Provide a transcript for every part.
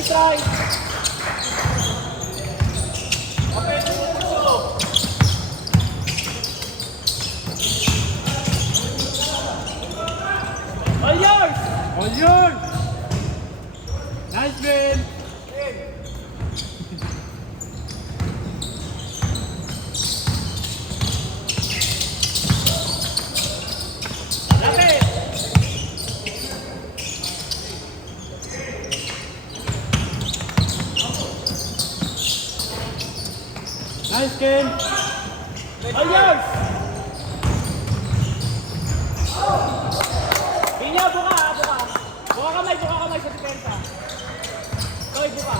Nice try! All yours! All yours! Nice, Ben! Lapit! Nice, Ken! All yours! Pinya, buka ha, buka. Buka kamay sa depensa. Toy, buka.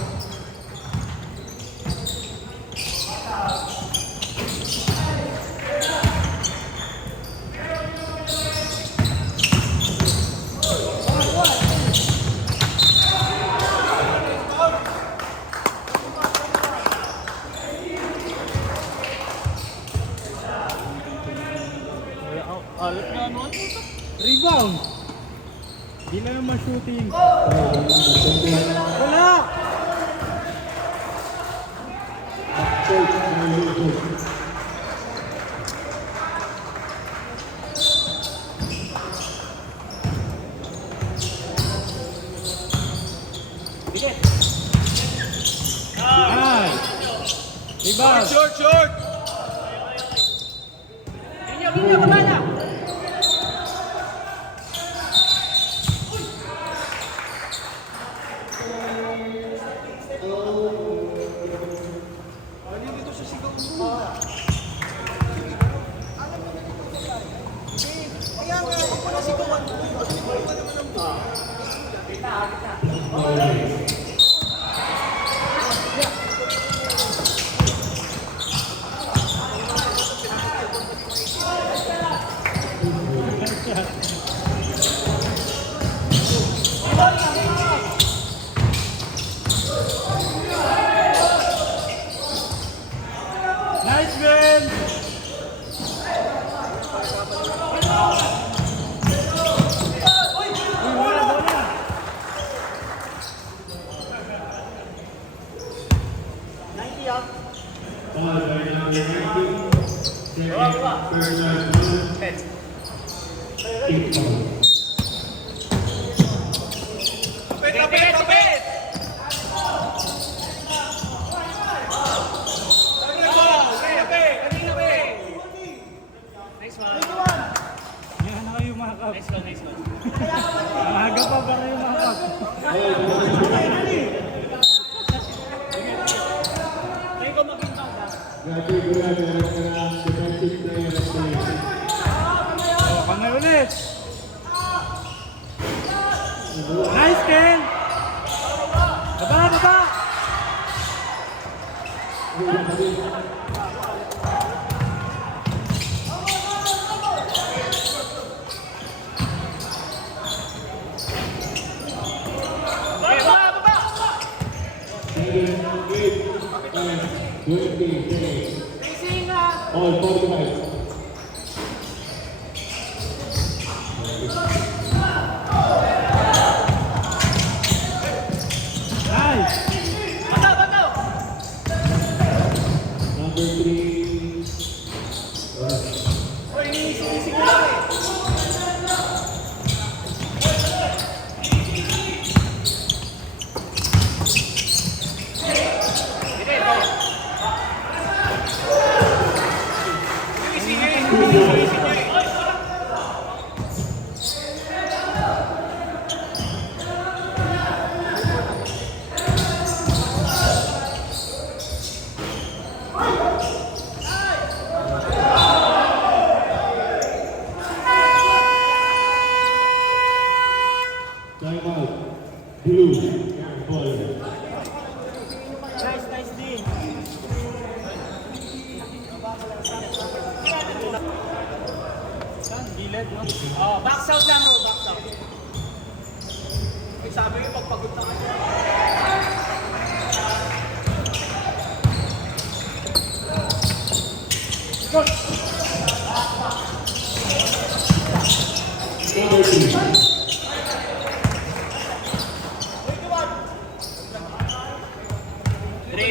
Alit na ano? Rebound! Di na naman shooting. Wala! Bigit! Nice! Rebound! Short! Pinya, baba na! Nice, Ben! Uy, bola! Kapit! Nice one. Yan na kayo makakap. Nice one. Maaga pa ba kayo makakap? Ngayon ko mag-inbound ha. Oh, kamay ulit! Nice, Ken! Baba! Okay, baba! Racing ha! All 45. Nice! Bataw! Number 3. Uy, inisip ko lang eh. Time out. Blue. Ball. Nice din. Gilid, no? Oh, box out lang ho, box out. Ay, sabi ko pagpagod na kayo. Number 2.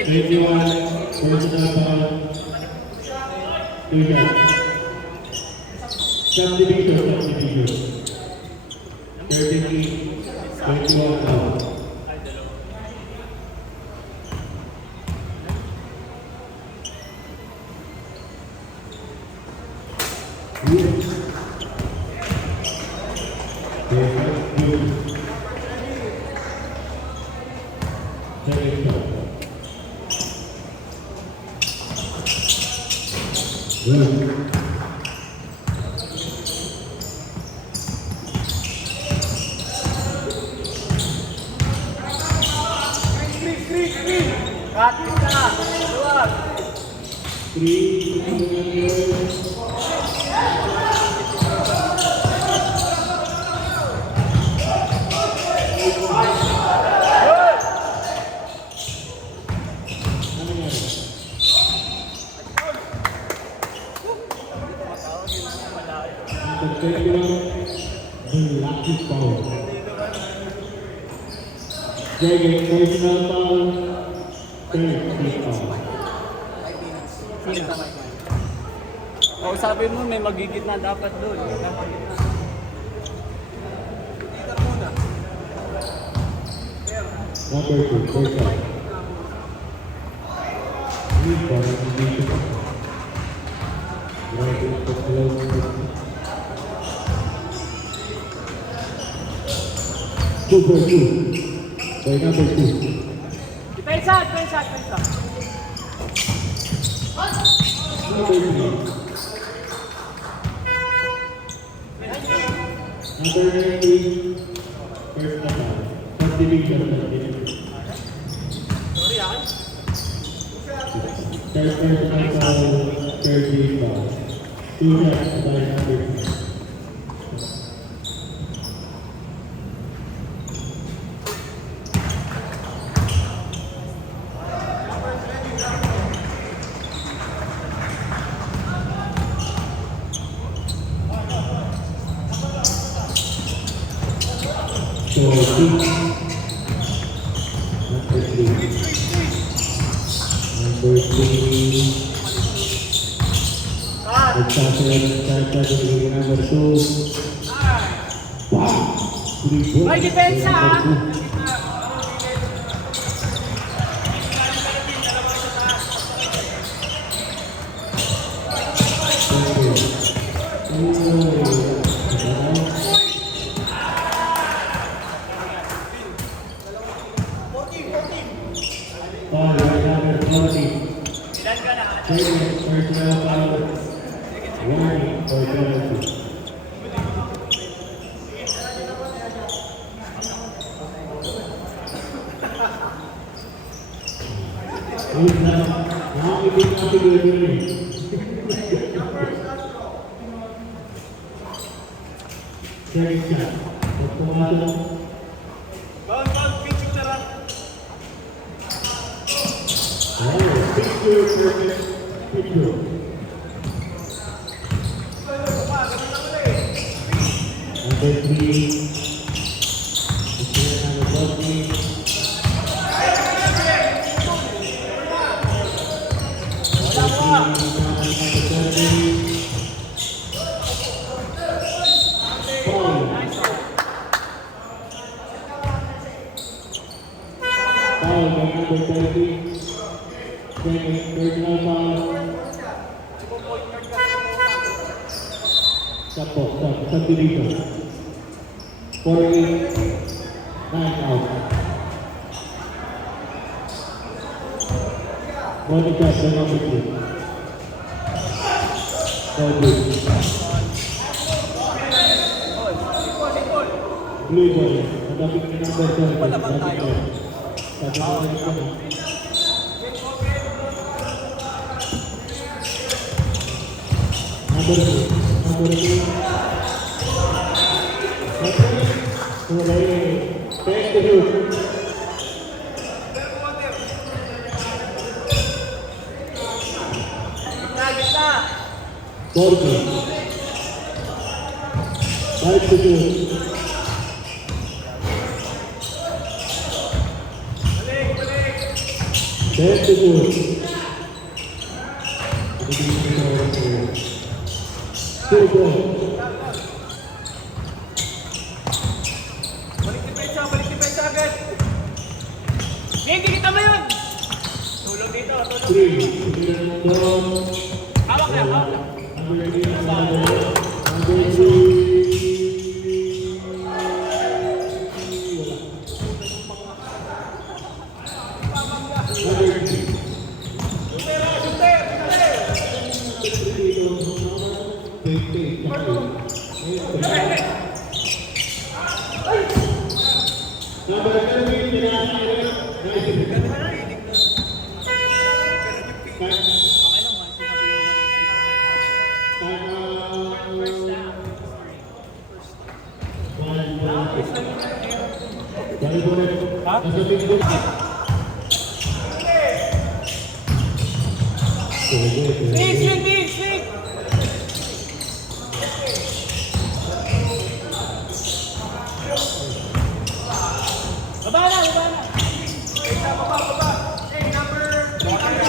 21, personal foul. 2 shots. Subdivision. 33, 21 foul. Cut, isa. Luwag. 3, the lucky foul. Second personal foul. Third team foul. O sabi mo may magigit na dapat doon. Number 2, first shot. Parang hindi siya. Grabe ito close. 2 for 2. By number 2. Depensa, depensa, depensa. Number 3. Number 19. First na foul. Subdivision. Sorry ah. Third personal foul. Third team foul. 2 shots by number 3. So, 2. Number 3. Number 3. Nagsasayaw number 2. Wow! 3 points. May depensa ah. Foul by number 40. Second personal foul. Warning for penalty. Nakakibig na siguro yun eh. Second shot. Pag pumasok, picture perfect picture. Number 3. Number 40. Foul by number 30. Second personal foul. Subdivision. 48. 9 out. Body shot by number 2. Foul blue. Blue ball. Nadapit ni number 12. Sabi ko na. Number 2. Number 2. Thank you. Jorge. 5 to 2. 10 to 2. Two goal. Balik depensa agad. Hindi kita mo yun. Tulong dito, tulong. 3. Hawak lang, hawak lang. Number 3. Swing. Baba na. Baba. Hey, number 3.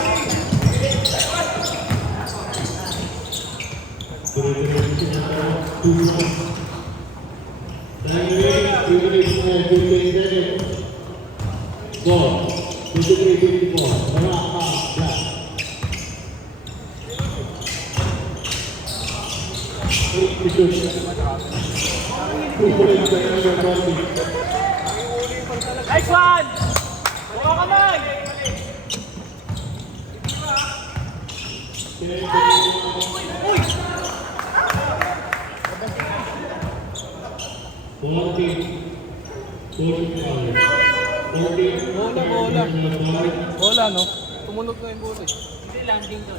Nice one! Buka kamay! Uy! 14. Bola, no? Tumunog na yung bola. Hindi landing to.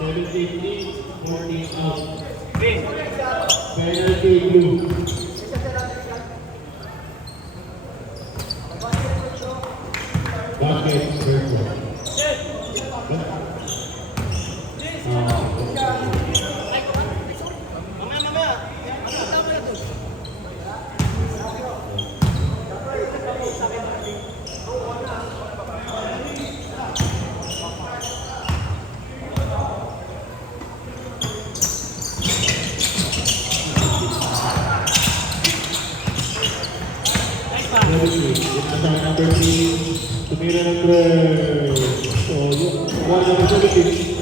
14 out. Win! Penalty blue. Bucket circle. Mamaya. Number 3. Tumira number 117.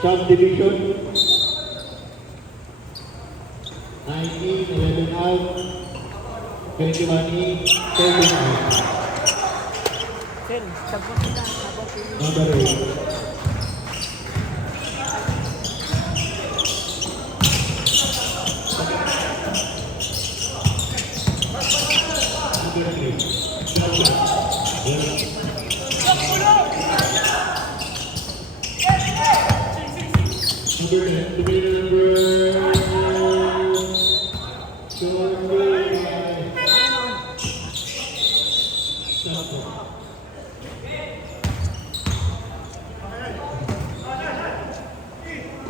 Subdivision. 19, 11 out. 21 in, 13 out. Sen, sabot kita. Number 8.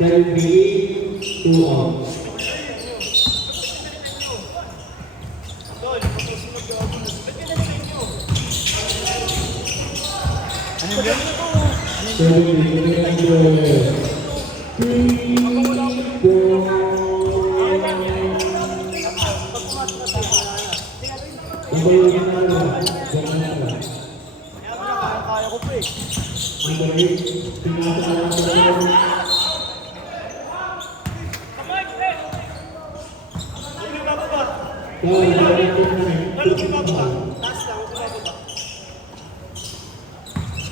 Then we 2 out. Kaya ko pa eh.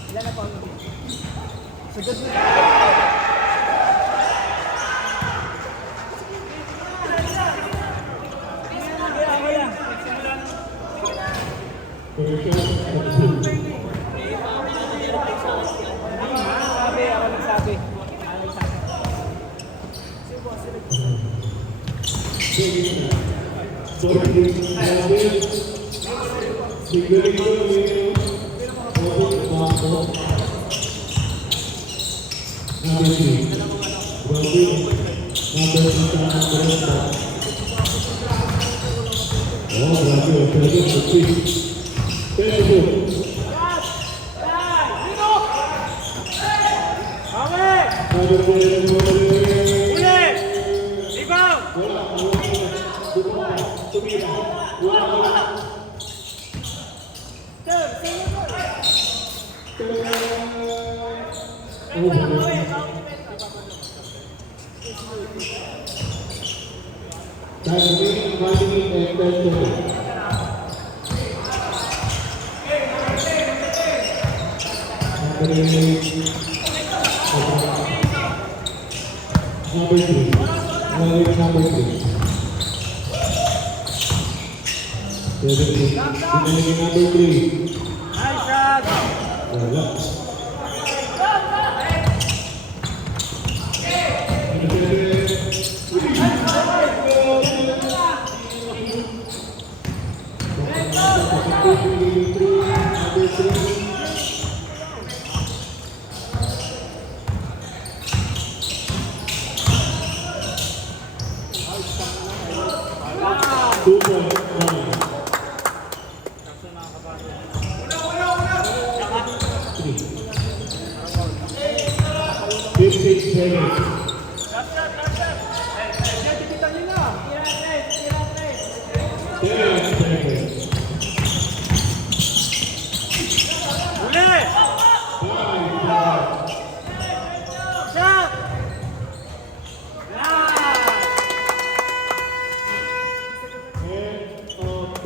Ilan na pa ang sagad mo. Number 3. number 6. Oh, grabe. Talagang mag-quiz. 22. Number 4. Uli! Ikaw! Tumira. Wala. Sir, sino mo? Time remaining 1 minute and 10 seconds. Number 3. Number 3. 17. Remaining number 3. Nice shot! Wala. Two point. 15 seconds.